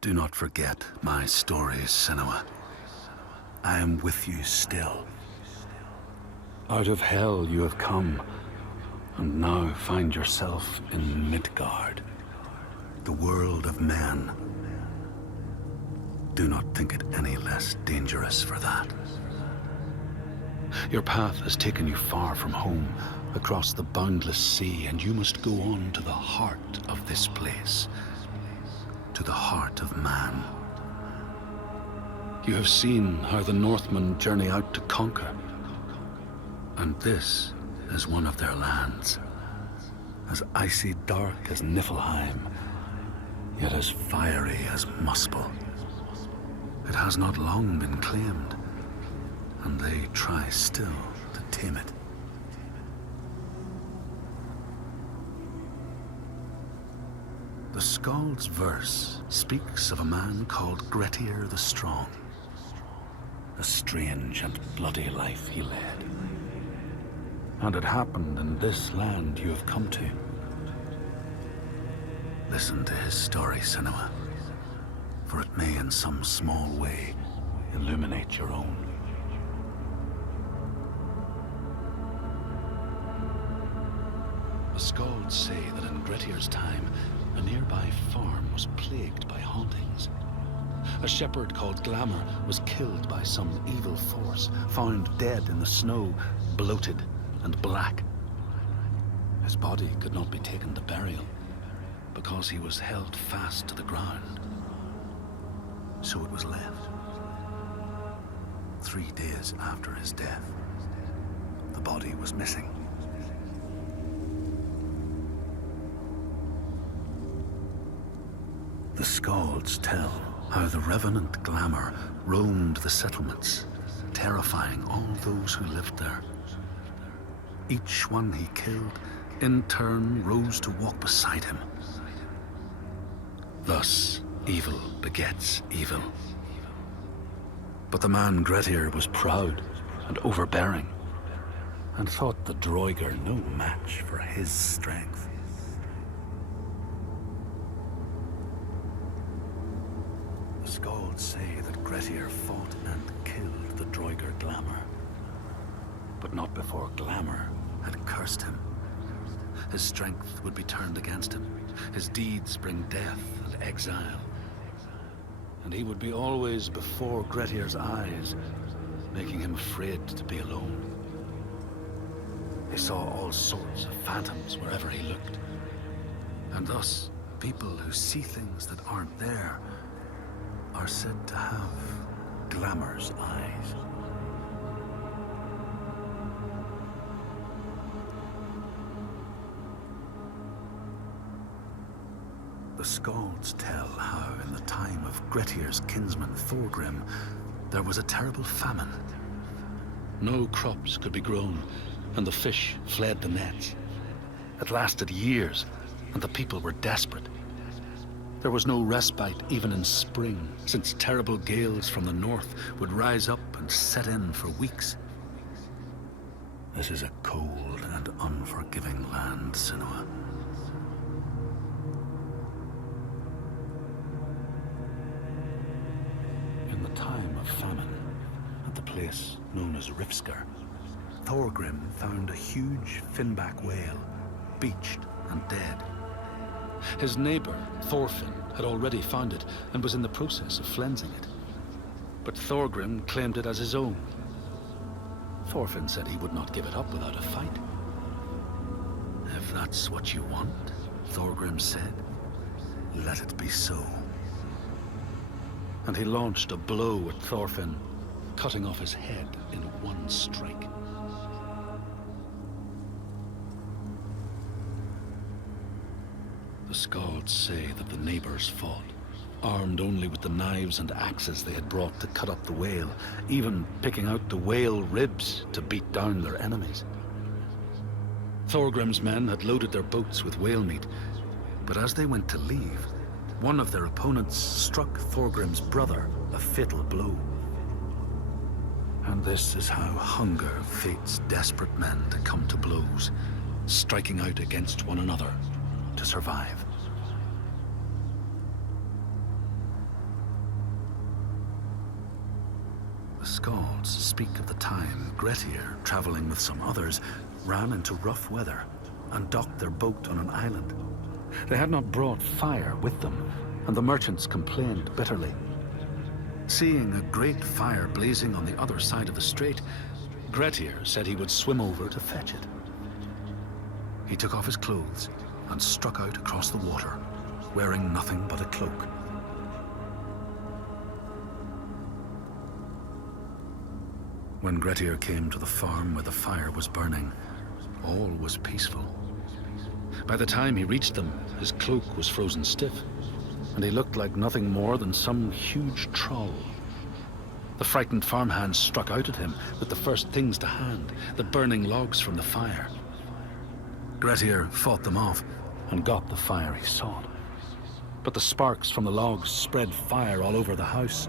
Do not forget my stories, Senua. I am with you still. Out of hell you have come, and now find yourself in Midgard, the world of men. Do not think it any less dangerous for that. Your path has taken you far from home, across the boundless sea, and you must go on to the heart of this place, to the heart of man. You have seen how the Northmen journey out to conquer, and this is one of their lands, as icy dark as Niflheim, yet as fiery as Muspel. It has not long been claimed, and they try still to tame it. The Skald's verse speaks of a man called Grettir the Strong. A strange and bloody life he led. And it happened in this land you have come to. Listen to his story, Senua, for it may in some small way illuminate your own. The Skalds say that in Grettir's time, a nearby farm was plagued by hauntings. A shepherd called Glamour was killed by some evil force, found dead in the snow, bloated and black. His body could not be taken to burial, because he was held fast to the ground. So it was left. 3 days after his death, the body was missing. The Skalds tell how the revenant Glamour roamed the settlements, terrifying all those who lived there. Each one he killed, in turn, rose to walk beside him. Thus, evil begets evil. But the man Grettir was proud and overbearing, and thought the Droiger no match for his strength. The Skalds say that Grettir fought and killed the Droiger Glamour, but not before Glamour had cursed him. His strength would be turned against him, his deeds bring death and exile, and he would be always before Grettir's eyes, making him afraid to be alone. He saw all sorts of phantoms wherever he looked, and thus people who see things that aren't there are said to have Glamour's eyes. The Skalds tell how in the time of Grettir's kinsman Thorgrim, there was a terrible famine. No crops could be grown, and the fish fled the nets. It lasted years, and the people were desperate. There was no respite even in spring, since terrible gales from the north would rise up and set in for weeks. This is a cold and unforgiving land, Senua. In the time of famine, at the place known as Rifskar, Thorgrim found a huge finback whale, beached and dead. His neighbor, Thorfinn, had already found it and was in the process of flensing it. But Thorgrim claimed it as his own. Thorfinn said he would not give it up without a fight. If that's what you want, Thorgrim said, let it be so. And he launched a blow at Thorfinn, cutting off his head in one strike. The Skalds say that the neighbors fought, armed only with the knives and axes they had brought to cut up the whale, even picking out the whale ribs to beat down their enemies. Thorgrim's men had loaded their boats with whale meat, but as they went to leave, one of their opponents struck Thorgrim's brother a fatal blow. And this is how hunger fates desperate men to come to blows, striking out against one another to survive. Skalds speak of the time Grettir, traveling with some others, ran into rough weather and docked their boat on an island. They had not brought fire with them, and the merchants complained bitterly. Seeing a great fire blazing on the other side of the strait, Grettir said he would swim over to fetch it. He took off his clothes and struck out across the water, wearing nothing but a cloak. When Grettir came to the farm where the fire was burning, all was peaceful. By the time he reached them, his cloak was frozen stiff, and he looked like nothing more than some huge troll. The frightened farmhands struck out at him with the first things to hand, the burning logs from the fire. Grettir fought them off and got the fire he sought. But the sparks from the logs spread fire all over the house,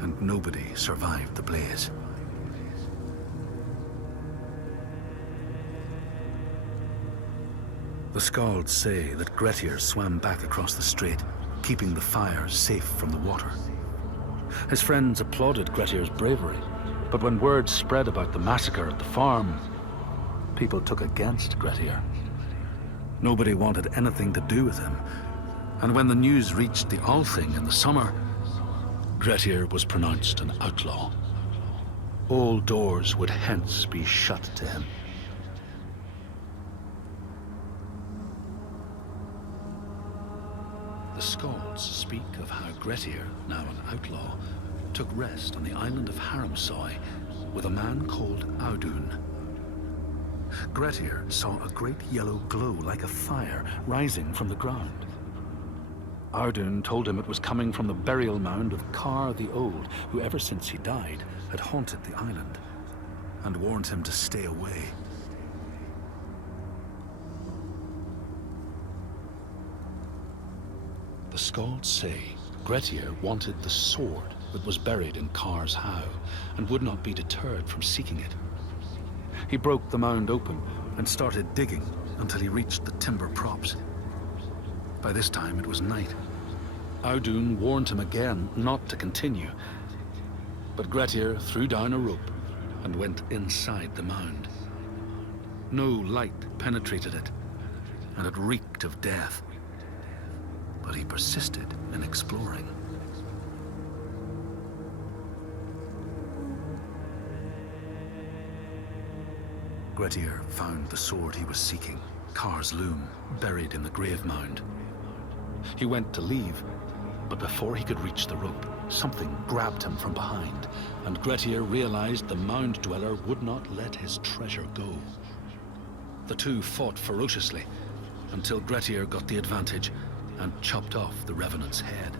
and nobody survived the blaze. The Skalds say that Grettir swam back across the strait, keeping the fire safe from the water. His friends applauded Grettir's bravery, but when word spread about the massacre at the farm, people took against Grettir. Nobody wanted anything to do with him, and when the news reached the Althing in the summer, Grettir was pronounced an outlaw. All doors would hence be shut to him. The Skalds speak of how Grettir, now an outlaw, took rest on the island of Haramsoy with a man called Audun. Grettir saw a great yellow glow like a fire rising from the ground. Audun told him it was coming from the burial mound of Kar the Old, who ever since he died had haunted the island, and warned him to stay away. The Skalds say Grettir wanted the sword that was buried in Kar's howe, and would not be deterred from seeking it. He broke the mound open and started digging until he reached the timber props. By this time it was night. Audun warned him again not to continue, but Grettir threw down a rope and went inside the mound. No light penetrated it, and it reeked of death. But he persisted in exploring. Grettir found the sword he was seeking, Kar's loom, buried in the grave mound. He went to leave, but before he could reach the rope, something grabbed him from behind, and Grettir realized the mound dweller would not let his treasure go. The two fought ferociously until Grettir got the advantage and chopped off the revenant's head.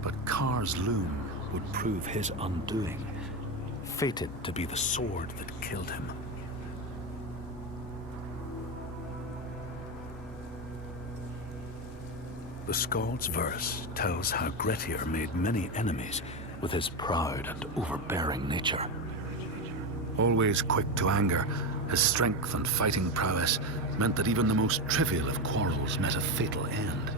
But Kar's loom would prove his undoing, fated to be the sword that killed him. The Skald's verse tells how Grettir made many enemies with his proud and overbearing nature. Always quick to anger, his strength and fighting prowess meant that even the most trivial of quarrels met a fatal end.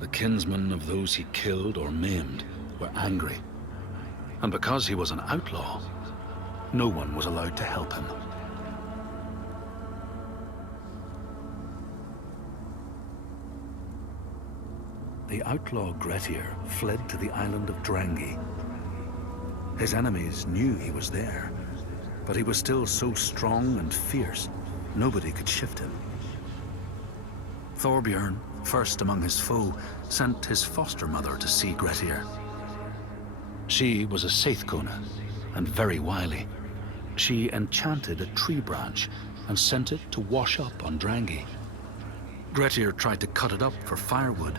The kinsmen of those he killed or maimed were angry, and because he was an outlaw, no one was allowed to help him. The outlaw Grettir fled to the island of Drangi. His enemies knew he was there, but he was still so strong and fierce, nobody could shift him. Thorbjorn, first among his foe, sent his foster mother to see Grettir. She was a Seithkona, and very wily. She enchanted a tree branch and sent it to wash up on Drangi. Grettir tried to cut it up for firewood,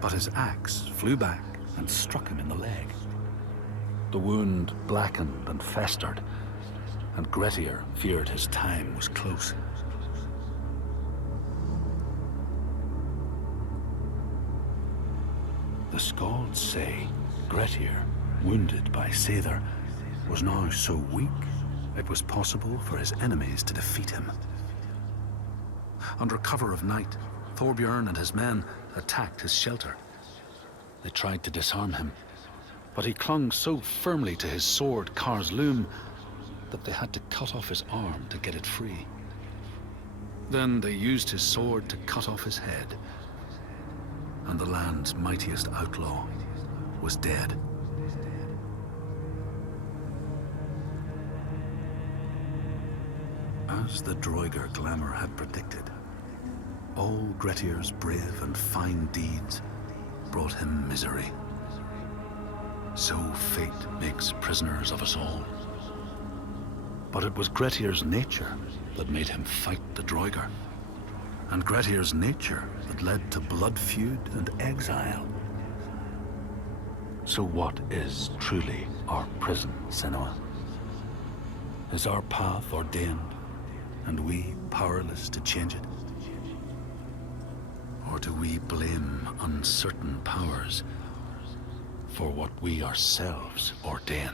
but his axe flew back and struck him in the leg. The wound blackened and festered, and Grettir feared his time was close. The Skalds say Grettir, wounded by Seithr, was now so weak it was possible for his enemies to defeat him. Under cover of night, Thorbjorn and his men attacked his shelter. They tried to disarm him, but he clung so firmly to his sword, Kar's loom, that they had to cut off his arm to get it free. Then they used his sword to cut off his head, and the land's mightiest outlaw was dead. As the Droiger glamour had predicted, all Grettir's brave and fine deeds brought him misery. So fate makes prisoners of us all. But it was Grettir's nature that made him fight the Droiger, and Grettir's nature that led to blood feud and exile. So what is truly our prison, Senua? Is our path ordained, and we powerless to change it? Or do we blame uncertain powers for what we ourselves ordain?